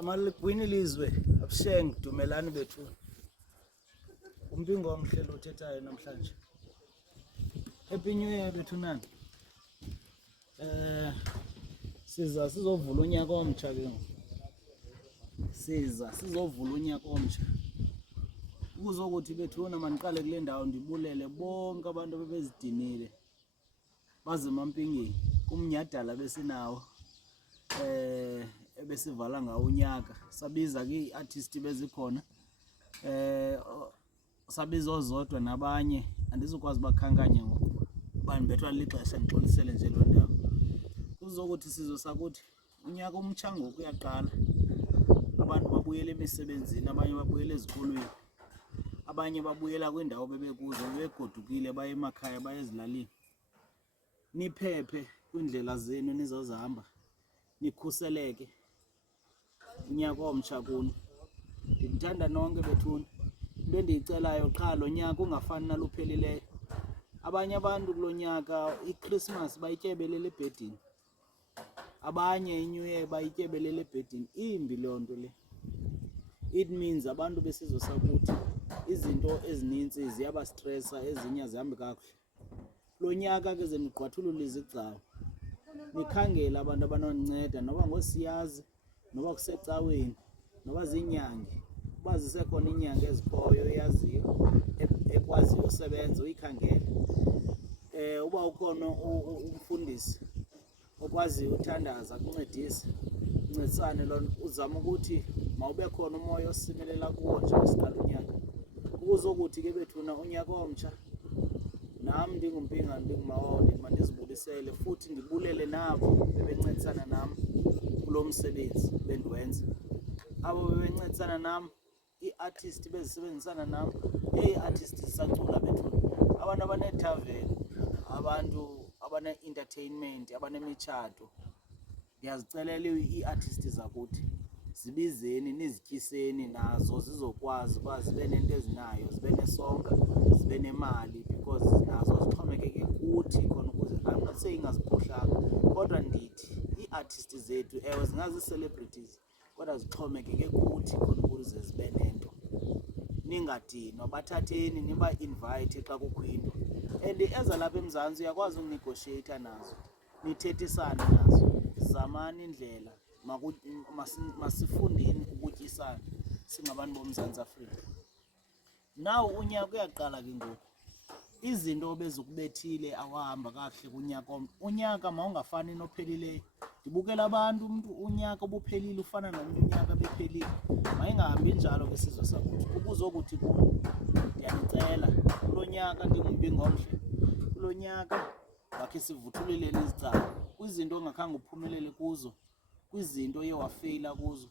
Amaligwini ilizwe abusheng dumelani bethu. Umpingo omhle lo uthethayo namhlanje. Happy New Year bethu nani. Siza sizovula unyaka omtsha ke. Sizovula unyaka omtsha. Kuzokuthi bethuna maniqale kule ndawo ndibulele bonke abantu abebezidinile. Baze emampingeni kumnyhadala besinawo. Ebesivala ngawo unyaka sabiza ke iartist bezikhona sabiza ozodwa nabanye andizokwazi bakhankanye ngoku bani bethwa lixesha ngixolisele nje lo ndawo kuzokuthi sizo sakuthi unyaka omtsha ngoku uyaqala abantu babuyele emisebenzini abanye babuyele ezikolweni abanye babuyela kwindawo bebekuzo begodukile baye emakhaya baye ezilalini niphephe kwindlela zenu nizozihamba nikhuseleke unyaka omtsha kuni ndithanda nonke bethuna into endiyicelayo qha lo nyaka ungafani naluphelileyo abanye abantu kulo nyaka iChristmas bayityebelele ebhedini abanye iNew Year bayityebelele ebhedini imbi loo nto le it means abantu besizwe sakuthi izinto ezininzi ziyabastressa ezinye zihambe kakuhle lo nyaka ke zenigqwathulula izigcawu nikhangela abantu abanonceda noba ngosiyazi noba kusecaweni noba zinyange uba zisekhona inyanga ezikhoyo eyaziyo ekwaziyo usebenza uyikhangele uba ukhona umfundisi okwaziyo uthandaza kuncedisa uncedisane lo uzama ukuthi mawube khona umoya osimelela kuwo nje esiqala unyaka ukuzokuthi ke bethuna unyaka omtsha nami ndingumpingane ndingumawoni mandizibulisele futhi ndibulele nabo bebencedisana nami kulo msebenzi bendiwenza abo bebencedisana nami iartist bezisebenzisana nami artist sisacula bethuna abantu abanethaveni abantu abane-entertainment abanemitshato ndiyazicelela iartist zakuthi zibizeni nizityiseni nazo zizokwazi uba zibe nento ezinayo zibe nesonka zibe nemali because nazo zixhomekeke kuthi khona ukuze I'm not saying aziphuhlanga kodwa ndithi iartist zethu ewe zingazi-celebrities kodwa zixhomekeke kuthi khona ukuze zibe nento ningadinwa bathatheni niba-invite xa kukho into and ezalapha eMzantsi uyakwazi ukunegotiate nazo nithethisane nazo zamani indlela masifundeni ukutyisana singabantu boMzantsi Afrika nawo unyaka uyaqala ke ngoku izinto bezikubethile awahamba kakuhle kunyaka omnye unyaka mawungafani nophelileyo ndibukela abantu umntu unyaka obuphelile ufana nomntu unyaka bephelile mayingahambi njalo ngesizwe sakuthi ukuzokuthi kulo ndiyanicela kulo nyaka ndingumpingo omhle kulo nyaka wakhe sivuthuleleni izigcawu kwizinto ongakhange uphumelele kuzo kwizinto oye wafeyila kuzo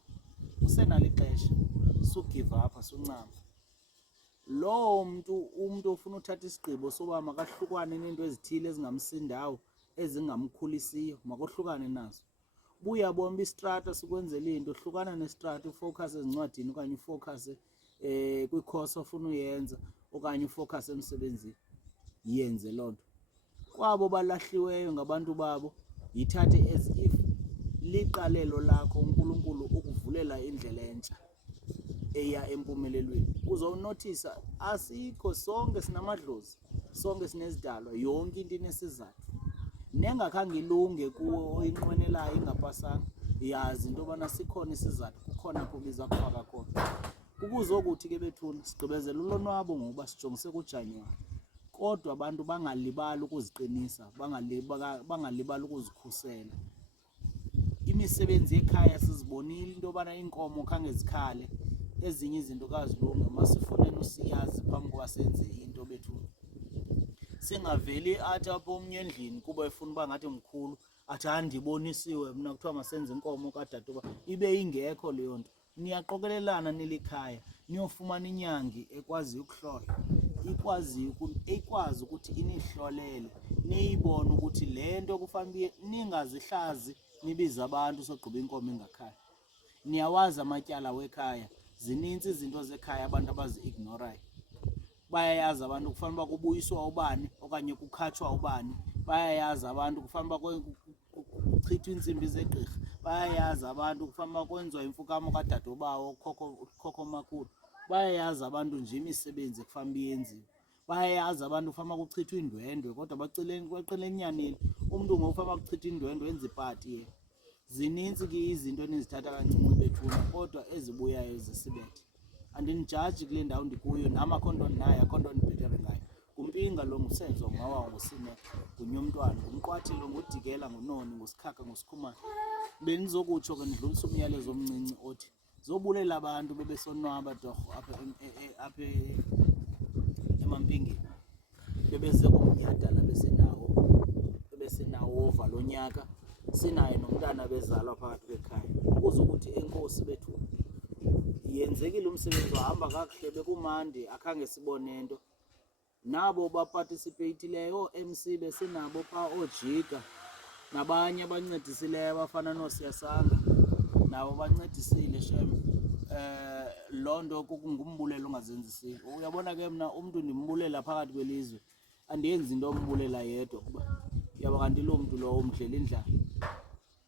usenalo ixesha sugive up suncama lo umntu ofuna uthatha isigqibo soba makahlukane nento ezithile ezingamsindawo ezingamkhulisiyo makohlukane nazo buya bomba istrata sikwenzela into hlukana nestrata ufocus ezincwadini okanye ufocus kwi-course ofuna uyenza okanye ufocus emsebenzini yenze loo nto kwabo balahliweyo ngabantu babo yithathe as if liqalelo lakho uNkulunkulu ukuvulela indlela entsha eya empumelelweni uzonothisa asikho sonke sinamadlozi sonke sinezidalwa yonke into inesizathu nengakhange ilunge kuwo oyinqwenelayo ingapasanga yazi into yobana sikhona isizathu kukhona apho biza kufaka khona ukuzokuthi ke bethuna sigqibezela ulonwabo ngokuba sijongise kuJanuwari kodwa abantu bangalibali ukuziqinisa bangalibali ukuzikhusela imisebenzi ekhaya sizibonile into yobana iinkomo khange zikhale ezinye izinto kazilunga masifuneni usiyazi phambi koba senze into bethuna singaveli athi apho omnye endlini kuba efuna uba ngathi mkhulu athi andibonisiwe mna kuthiwa masenze inkomo kadade ibe ingekho leyo nto niyaqokelelana nilikhaya niyofumana inyangi ekwaziyo ukuhlola ikwazi ukuthi inihlolele niyibone ukuthi le nto kufanele ningazihlazi nibiza abantu sogqiba inkomo engakhaya niyawazi amatyala wekhaya zininzi izinto zekhaya abantu abazi-ignorayo bayayazi abantu kufanele uba kubuyiswa ubani okanye kukhatshwa ubani bayayazi abantu kufanele uba kuchithwa iintsimbi zegqirha. Bayayazi abantu kufanele kwenziwa imfukamo kadadobawo khokho makhulu. Bayayazi abantu nje imisebenzi ekufanele iyenziwe. Bayayazi abantu kufanele kuchithwa indwendwe kodwa baqela enyaneni umntu ngokufanele kuchithwa indwendwe enza ipati ye. Zinintsi ke izinto enizithatha kancinci bethuna kodwa ezibuyayo zisibethe. Andinijaji kule ndawo ndikuyo nam akho nto ndinayo akho nto ndibhetere ngayo. Ngumpinga lo, ngusenzo, ngumawa, ngusine, ngunyomntwana, ngumqwathelo, ngudikela, ngunoni, ngusikhaka, ngusikhumane. Bendizokutsho ke ndidlulisa umyalezo omncinci othi zobulela abantu bebesonwaba torho apha emampingeni bebeze kumnyhadala besenawo ova lo nyaka sinaye nomntana bezalwa phakathi kwekhaya ukuze ukuthi enkosi bethu yenzekile umsebenzi wahamba kakuhle bekumandi akhange sibone nto. Nabo baparticipatileyo MC besenabo pha oojika nabanye abancedisileyo abafana noSiyasanga nabo bancedisile shem. Loo nto ngumbulelo ongazenzisiyo. Uyabona ke mna umntu ndimbulela phakathi kwelizwe andiyenzi into ombulela yedwa kuba yaba kanti loo mntu lowo umdlela indlala.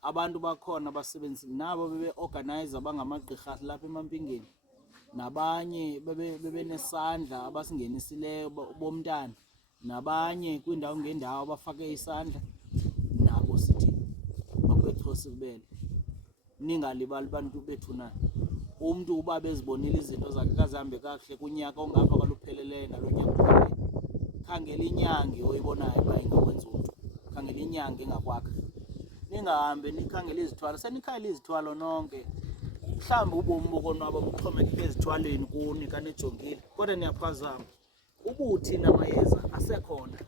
Abantu bakhona abasebenzi nabo bebe-organizer bangamagqirha lapha emampingeni nabanye bebenesandla abasingenisileyo bomntana nabanye kwiindawo ngeendawo abafake isandla nabo sithi bakwethu sikubele. Ningalibali bantu bethuna umntu uba bezibonile izinto zakhe kazihambe kakuhle kunyaka ongapha kalupheleleyo nalo nyaka upheleleyo. Khangela inyange oyibonayo uba ingakwenza umntu, khangela inyange engakwakha. Ningahambe nikhangela izithwalo, senikhayela izithwalo nonke. Mhlawumbi ubomi bokonwaba buxhomekeke ezithwaleni kuni kanijongile kodwa niyaphazama. Ubuthi namayeza asekhona.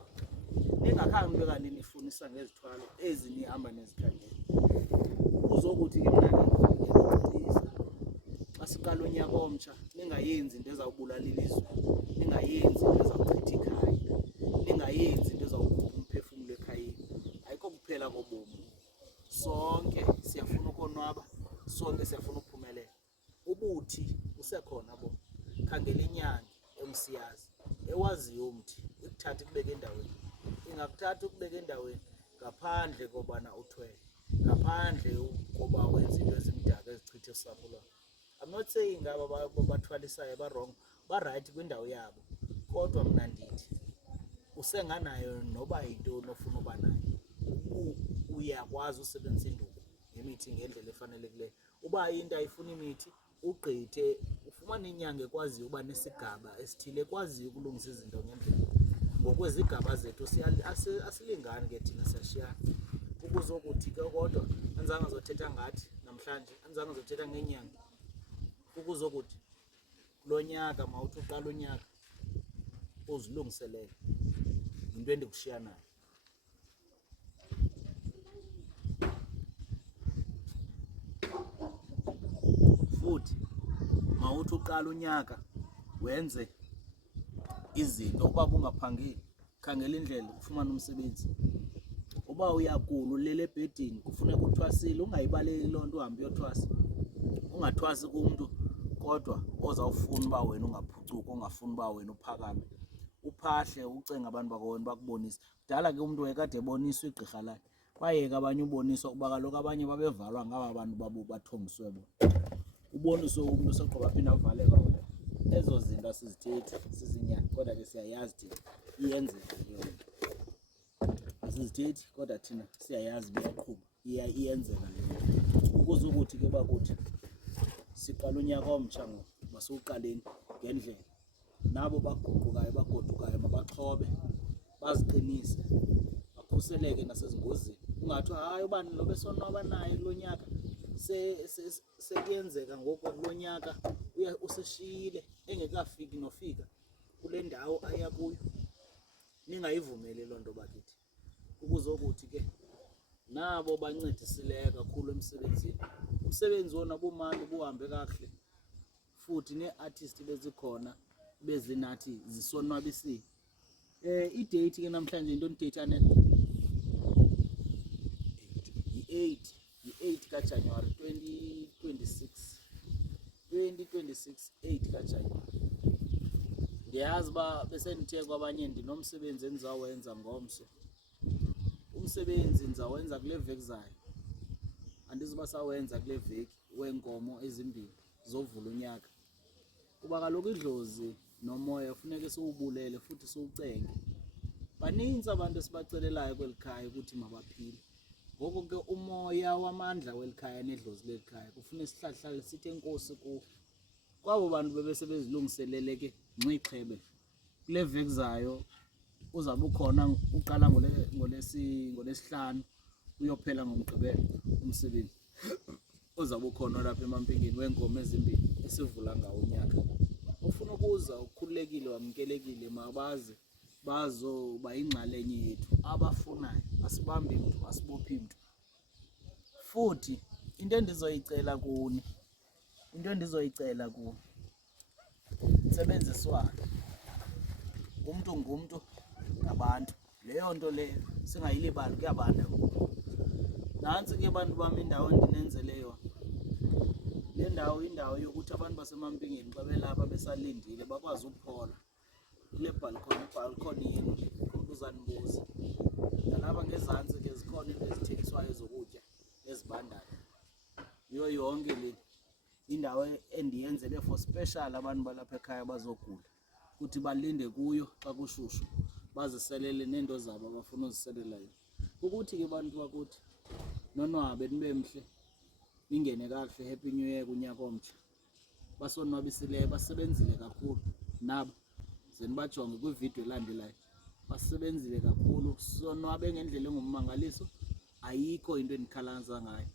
Ningakhange nibe kanti nifunisa ngezithwalo ezi nihamba nezikhangela. Kuzokuthi ke mna ndiyacebisa xa siqala unyaka omtsha ningayenzi into ezawubulala ilizwe, ningayenzi into ezawuchitha ikhaya, ningayenzi into ezawukhupha umphefumlo ekhayeni. Ayikho kuphela kobomi. Sonke siyafuna ukonwaba, sonke siyafuna ukuphumelela. Ubuthi usekhona bo. Khangela inyange emsiyazi ewaziyo umthi ikuthatha ikubeka endaweni. Ingakuthatha ukubeka endaweni ngaphandle kobana uthwele, ngaphandle koba wenza into ezimdaka ezichitha usapho lwakho. I'm not saying ngaba bathwalisayo ba-wrong, ba-right kwindawo yabo kodwa mna ndithi usenganayo noba yintoni ofuna uba nayo. Uyakwazi usebenzisa induku nemithi ngendlela efanelekileyo. Uba into ayifuna imithi ugqithe ufumane inyanga ekwaziyo uba nesigaba esithile ekwaziyo ukulungisa izinto ngendlela. Ngokwezigaba zethu asilingani ke thina siyashiyana. Ukuzokuthi ke kodwa anzange azothetha ngathi namhlanje, anzange azothetha ngenyanga. Ukuzokuthi lo nyaka mawuthi uqala unyaka uzilungiselele into endikushiya nayo. Futhi mawuthi uqala unyaka wenze izinto uba kungaphangeli khangela indlela ufumana umsebenzi. Uba uyagula ulele ebhedini kufuneka uthwasile ungayibaleki loo nto uhambe uyothwasa. Ungathwasi kumntu kodwa ozawufuna uba wena ungaphucuka ongafuni uba wena uphakame. Uphahle ucenga abantu bakowena bakubonise. Kudala ke umntu wayekade eboniswa igqirha lakhe. Bayeka abanye uboniswa kuba kaloku abanye babevalwa ngaba bantu babo bathombiswe bona. Uboniswe umntu sogqiba phinda avaleka wena. Ezo zinto asizithethi sizinyanga kodwa ke siyayazi thina iyenzeka leyo. Asizithethi kodwa thina siyayazi biyaqhuba iyenzeka leyo. Ukuze ukuthi ke bakuthi siqala unyaka omtsha masiwuqaleni ngendlela. Nabo baguqukayo bagodukayo mabaxhobe baziqinise bakhuseleke nasezingozini. Ungathi hayi ubani lo besonwaba naye lo nyaka sekuyenzeka ngoku lo nyaka useshiyile engekafiki nofika kule ndawo aya kuyo. Ningayivumeli loo nto bakithi. Ukuzokuthi ke nabo bancedisileyo kakhulu emsebenzini. Umsebenzi wona bumandi buhambe kakuhle. Futhi nee-artist bezikhona bezinathi zisonwabisile. I-date ke namhlanje into ndidate nene yi-8 kaJanuwari 2026. 8 kaJanuwari. Ndiyazi uba besendithe kwabanye ndinomsebenzi endizawenza ngomso. Umsebenzi ndizawenza kule veki zayo andizoba sawenza kule veki wenkomo ezimbili zovula unyaka, kuba kaloku idlozi nomoya kufuneka siwubulele futhi siwucenge. Baninzi abantu esibacelelayo kweli khaya ukuthi mabaphile, ngoko ke umoya wamandla weli khaya nedlozi leli khaya kufuneka sihlahlale sithi enkosi kuwo. Kwabo bantu bebesebezilungiselele ke ngxixhebe kule veki zayo uzabe ukhona, uqala ngolesihlanu uyophela ngomgqibelo umsebenzi uzabe ukhona lapha emampingeni wenkomo ezimbili esivula ngawo unyaka. Ufuna ukuza ukhululekile wamukelekile, mabaze bazoba ingxalenye yethu abafunayo, asibambi mntu asibophi mntu. Futhi into endizoyicela kuni, intsebenziswano, umntu ngumntu ngabantu. Leyo nto leyo singayilibali kuyabanda. Nantsi ke bantu bami indawo endinenzele yona. Le ndawo indawo yokuthi abantu basemampingeni xa belapha besalindile bakwazi ukuphola kule balcony yenu uzanibuza. Nalapha ngezantsi ke zikhona into ezithengiswayo zokutya ezibandayo. Yiyo yonke le indawo endiyenzele for special abantu balapha ekhaya bazogula, ukuthi balinde kuyo xa kushushu baziselele neento zabo abafuna uziselela yona. Ukuthi ke bantu bakuthi nonwabe nibe mhle, ningene kakuhle, happy new year kunyaka omtsha. Basonwabisileyo basebenzile kakhulu nabo ze nibajonge kwividiyo elandelayo, basebenzile kakhulu, sonwabe ngendlela engummangaliso, ayikho into enikhalaza ngayo.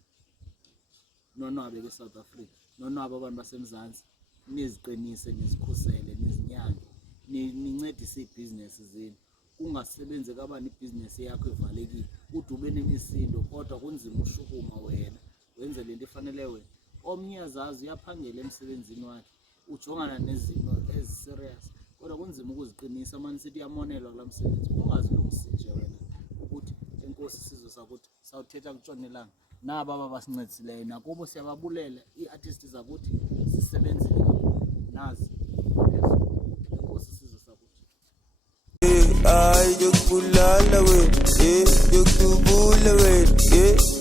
Nonwabe ke South Africa, nonwabe abantu basemzantsi, niziqinise, nizikhusele, nizinyange, nincedise iibhizinesi zenu. Ungasebenzi kabani ibhizinesi yakho ivalekile, ude ube nemisindo kodwa kunzima ushukuma wena wenze lento ifanele wena. Omnye yazazi uyaphangela emsebenzini wakhe, ujongana nezinto ezi-serious kodwa kunzima ukuziqinisa. Manje sithi uyamonelwa kulaa msebenzi, ungazilungisi nje wena ukuthi enkosi isizwe sakuthi sawuthetha kutshonelanga. Naba abasincedisileyo nakubo siyababulela, ii-artisti zakuthi sisebenzile kakhulu, nazi enkosi isizwe sakuthi. Ay, yokulala we, yokubula we,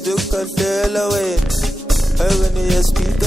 yokadela we, ay when you speak we.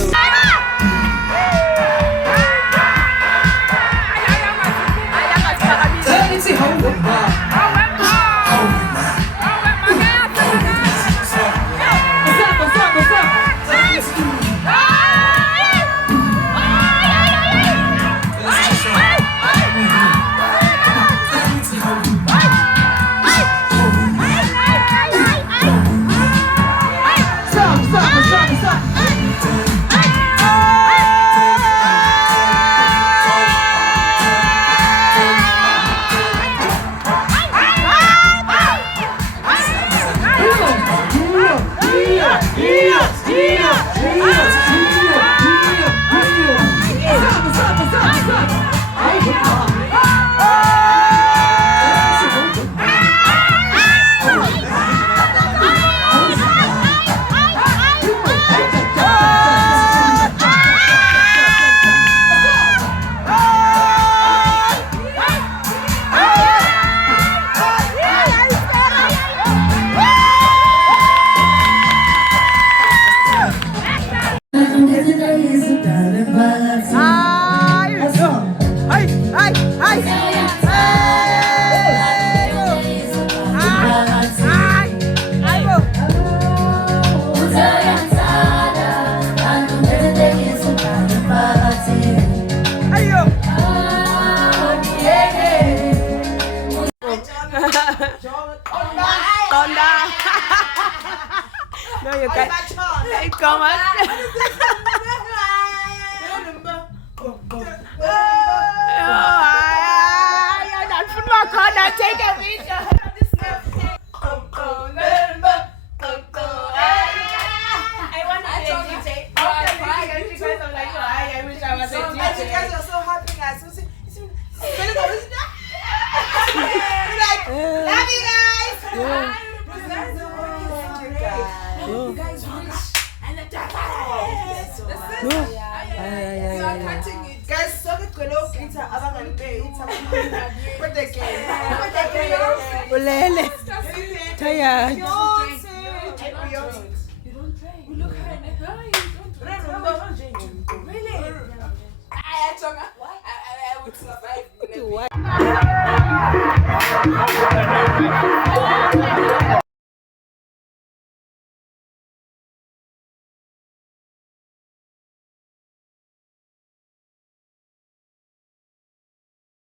No, you can't. Come on. You're not from my corner. Take a picture. I want to DJ. I wish I was a DJ. You guys are so happy, guys. Like, love you guys. You guys rich and the guys, so good to kita abang pay. What the game? Ulele. Tired. You don't drink. Really? I would survive. What?